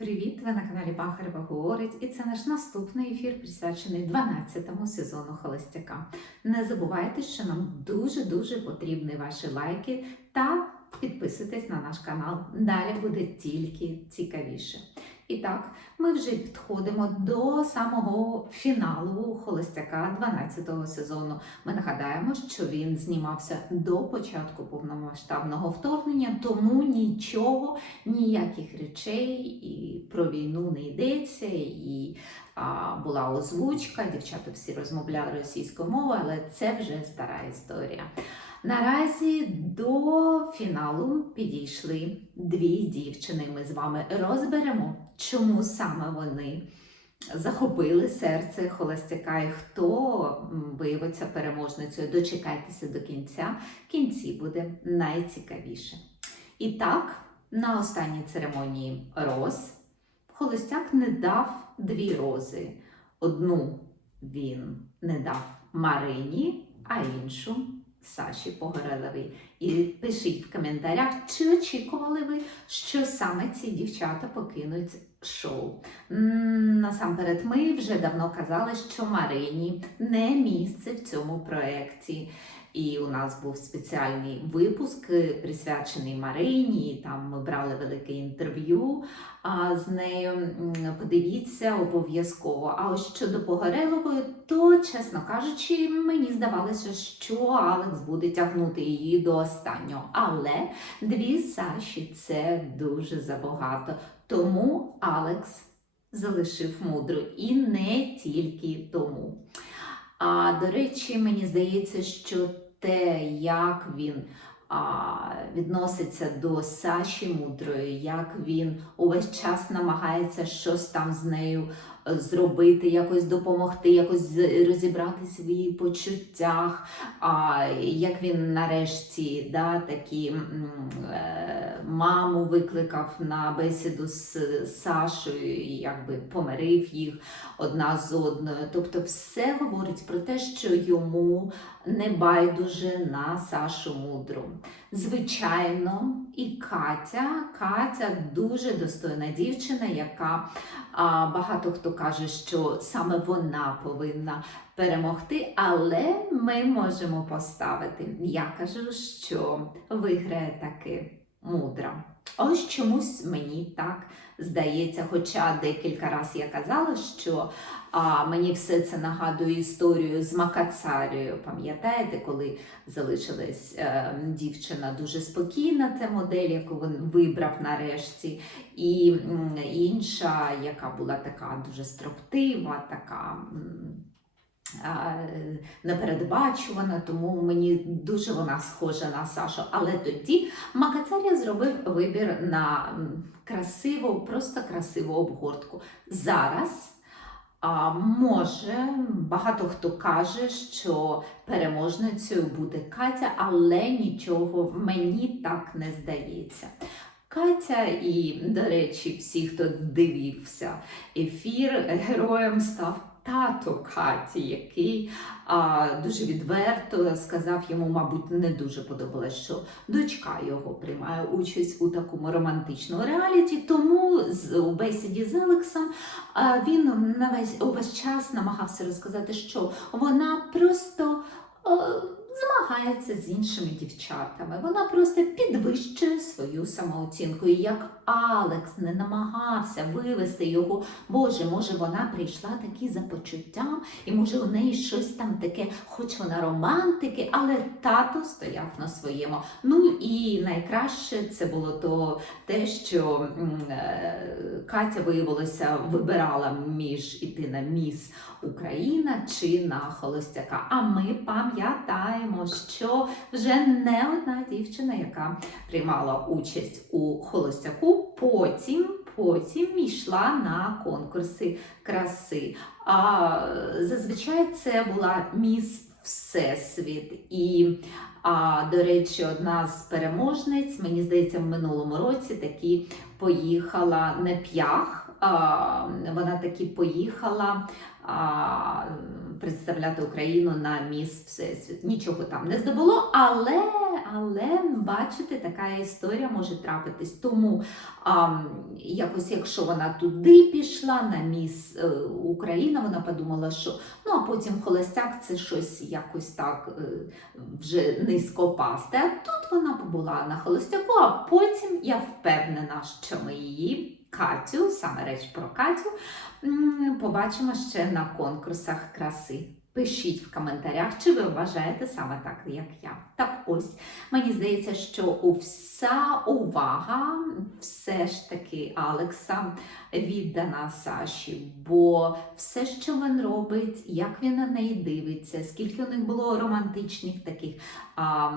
Привіт! Ви на каналі Бахарева говорить, і це наш наступний ефір, присвячений 12-му сезону Холостяка. Не забувайте, що нам дуже-дуже потрібні ваші лайки та підписуйтесь на наш канал. Далі буде тільки цікавіше. І так, ми вже підходимо до самого фіналу Холостяка 12-го сезону. Ми нагадаємо, що він знімався до початку повномасштабного вторгнення, тому нічого, ніяких речей і про війну не йдеться. І була озвучка, дівчата всі розмовляли російською мовою, але це вже стара історія. Наразі до фіналу підійшли дві дівчини. Ми з вами розберемо, чому саме вони захопили серце холостяка і хто виявиться переможницею. Дочекайтеся до кінця. В кінці буде найцікавіше. І так, на останній церемонії роз холостяк не дав дві рози. Одну він не дав Марині, а іншу Саші Погореловій. І пишіть в коментарях, чи очікували ви, що саме ці дівчата покинуть шоу. Насамперед, ми вже давно казали, що Марині не місце в цьому проєкті. І у нас був спеціальний випуск е, присвячений Марині. Там ми брали велике інтерв'ю з нею. Подивіться обов'язково. А ось щодо Погорелової, то, чесно кажучи, мені здавалося, що Алекс буде тягнути її до останнього. Але дві Саші це дуже забагато. Тому Алекс залишив мудру і не тільки тому. А до речі, мені здається, що те, як він а, відноситься до Саші мудрої, як він увесь час намагається щось там з нею зробити, якось допомогти, якось в її почуттях. А, як він нарешті да, такі е, маму викликав на бесіду з Сашою, і якби помирив їх одна з одною. Тобто, все говорить про те, що йому не байдуже на Сашу мудру. Звичайно, і Катя. Катя дуже достойна дівчина, яка а, багато хто каже, що саме вона повинна перемогти, але ми можемо поставити. Я кажу, що виграє таки мудра. Ось чомусь мені так здається, хоча декілька разів я казала, що а, мені все це нагадує історію з Макацарією. Пам'ятаєте, коли залишилась е, дівчина дуже спокійна, це модель, яку він вибрав нарешті, і інша, яка була така дуже строптива, така. Непередбачувана, тому мені дуже вона схожа на Сашу. Але тоді Макацарія зробив вибір на красиву, просто красиву обгортку. Зараз а, може багато хто каже, що переможницею буде Катя, але нічого мені так не здається. Катя, і, до речі, всі, хто дивився ефір, героєм став тато Каті, який а, дуже відверто сказав йому, мабуть, не дуже подобалось, що дочка його приймає участь у такому романтичному реаліті. Тому з, у бесіді з Алексом а, він на весь, увесь час намагався розказати, що вона просто. а, Змагається з іншими дівчатами. Вона просто підвищує свою самооцінку. І як Алекс не намагався вивести його, Боже, може, вона прийшла такі за почуттям, і може у неї щось там таке, хоч вона романтики, але тато стояв на своєму. Ну і найкраще це було то те, що е, Катя виявилося, вибирала між іти на міс Україна чи на Холостяка. А ми пам'ятаємо, що вже не одна дівчина, яка приймала участь у Холостяку, потім. Потім йшла на конкурси краси. А зазвичай це була міс Всесвіт. І, а, до речі, одна з переможниць, мені здається, в минулому році таки поїхала не п'ях вона таки поїхала представляти Україну на міс Всесвіт. Нічого там не здобуло, але, але бачите, така історія може трапитись. Тому якось, якщо вона туди пішла на міс е, Україна, вона подумала, що ну а потім холостяк це щось якось так е, вже низькопасте. А тут вона побула на холостяку, а потім я впевнена, що ми її. Катю, саме реч про Катю, побачимо ще на конкурсах краси. Пишіть в коментарях, чи ви вважаєте саме так, як я. Так ось, мені здається, що вся увага все ж таки Алекса віддана Саші, бо все, що він робить, як він на неї дивиться, скільки у них було романтичних таких а,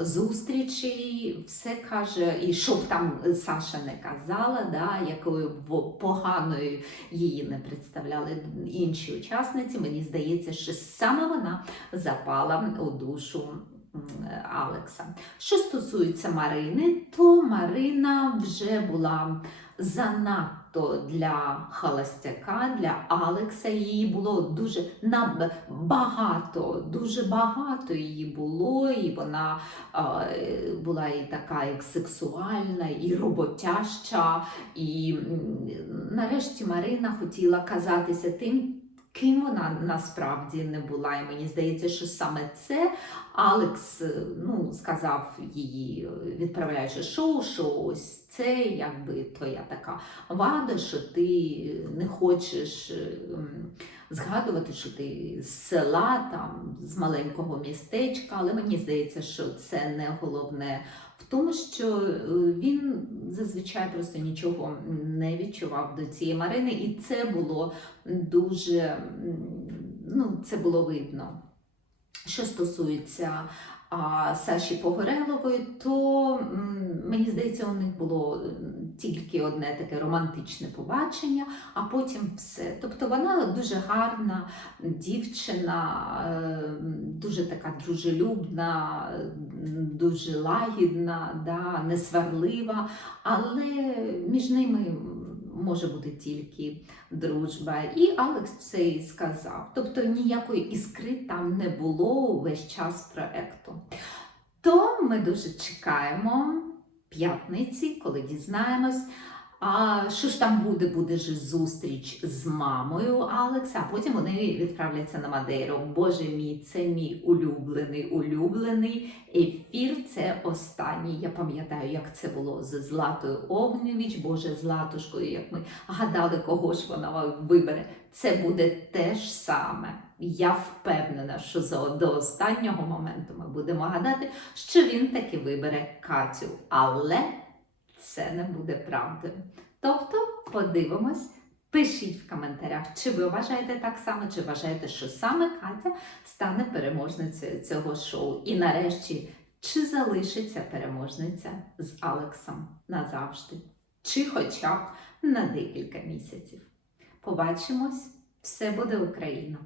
зустрічей, все каже, і щоб там Саша не казала, да, якою б поганою її не представляли інші учасниці. Мені здається, що саме вона запала у душу Алекса. Що стосується Марини, то Марина вже була занадто для холостяка, для Алекса. Її було дуже багато, дуже багато її було, і вона е, була і така як сексуальна, і роботяща. І нарешті Марина хотіла казатися тим. Ким вона насправді не була, і мені здається, що саме це Алекс ну, сказав її, відправляючи шоу, що ось це якби твоя така вада, що ти не хочеш е, згадувати, що ти з села, там, з маленького містечка, але мені здається, що це не головне в тому, що е, він зазвичай просто нічого не відчував до цієї Марини, і це було дуже ну, це було видно. Що стосується а, Саші Погорелової, то мені здається, у них було тільки одне таке романтичне побачення, а потім все. Тобто вона дуже гарна дівчина, е, дуже така дружелюбна, дуже лагідна, да, несварлива, але між ними може бути тільки дружба. І Алекс це і сказав. Тобто ніякої іскри там не було увесь час проекту. То ми дуже чекаємо п'ятниці, коли дізнаємось. А що ж там буде? Буде ж зустріч з мамою Алекса, а потім вони відправляться на Мадейру. Боже мій, це мій улюблений, улюблений ефір. Це останній. Я пам'ятаю, як це було з Златою Огнєвіч, Боже, Златушкою, як ми гадали, кого ж вона вибере. Це буде те ж саме. Я впевнена, що за до останнього моменту ми будемо гадати, що він таки вибере Катю. Але це не буде правдою. Тобто, подивимось, пишіть в коментарях, чи ви вважаєте так само, чи вважаєте, що саме Катя стане переможницею цього шоу. І нарешті, чи залишиться переможниця з Алексом назавжди, чи хоча б на декілька місяців. Побачимось, все буде Україна!